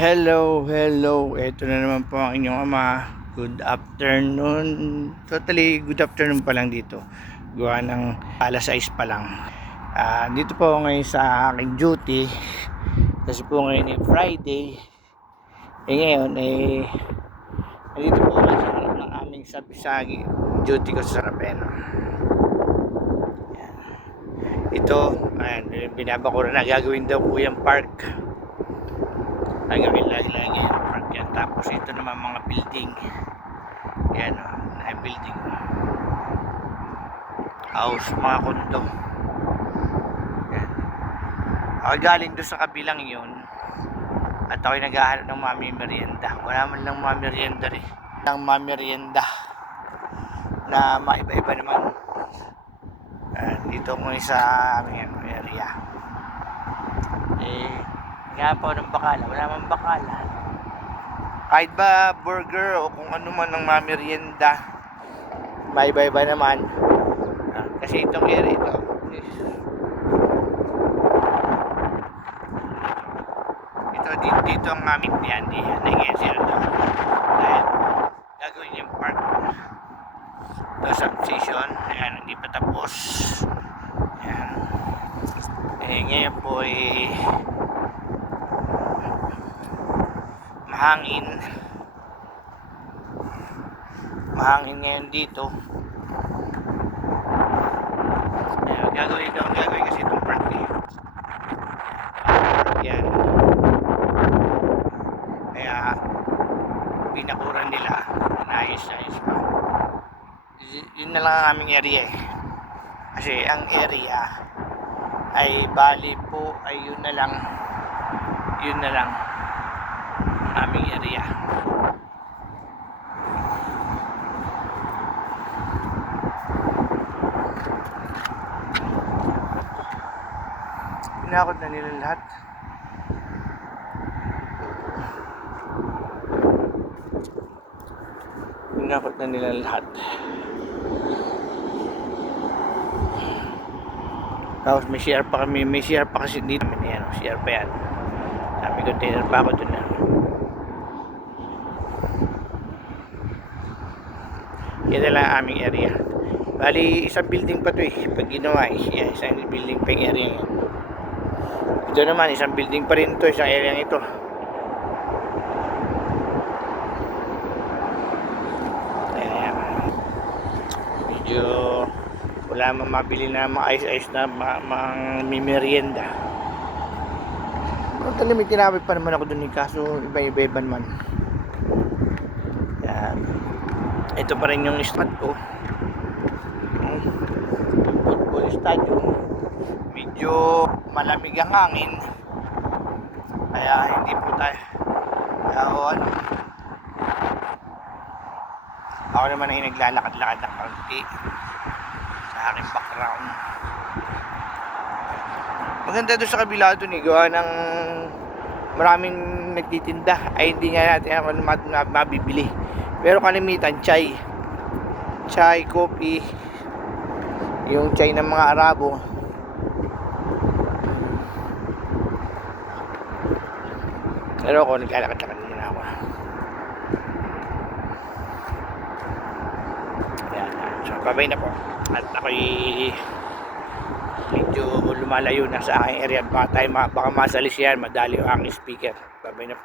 Hello, hello. Ito na naman po ang inyong ama. Good afternoon. Totally good afternoon pa lang dito. Gawa ng alas 6 pa lang. Dito po ako ngayon sa aking duty. Kasi po ngayon ay Friday. Ngayon nandito po ako sa harap ng aming sabi-sagi duty ko sa Sarapeno. Ito, binabakuran na gagawin daw po yung park. Gagawin lagi yung park yan. Tapos ito naman mga building. Yan o, na building. House, mga kondo. Yan. Ako galing doon sa kabilang yun. At ako'y naghahanap ng merienda. Wala man lang merienda rin. Ng merienda na maiba-iba naman. Dito ko sa aming area. Nga po ng bakala, wala man bakala. Kahit ba burger o kung ano man ng merienda, maiba-iba naman. Kasi itong area ito dito ang aming yan ngayon sila ito dahil gagawin yung park ito substation. Ayan, hindi pa tapos. Ayan. Ngayon po mahangin ngayon dito. Ayan, gagawin kasi itong park yan. Kaya pinakuran nila, inayos pa. Yun na lang ang aming area kasi ang area ay bali po ay yun na lang aming area. Pinakot na nila lahat. Tapos may share pa kasi dito. Ayan, share pa yan. Sabi container pa ako dun na. Yan na lang ang aming area. Bali, isang building pa to pag ginawa yan, isang building pa yung area yan. Ito naman, isang building pa rin to, isang area ito. Ayan. Medyo wala man mabili na mga ice na mga merienda. Pero may tinapay pa naman ako dun kaso iba-iba naman. Yan. Ito pa rin yung spot ko. Football stadium. Medyo malamig ang hangin. Kaya hindi po tayo. Ako naman ay naglalakad-lakad ng konti sa aking background. Maganda doon sa kabila doon gawa ng maraming nagtitinda. Ay hindi nga natin ako mabibili. Pero kalimitan chai, coffee, yung chai ng mga Arabo. Pero ako naglalakad-lakad din ako. Ayan. So babay na po. At ako'y medyo lumalayo na sa aking area. Baka masalis yan, madali ang aking speaker. Babay na po.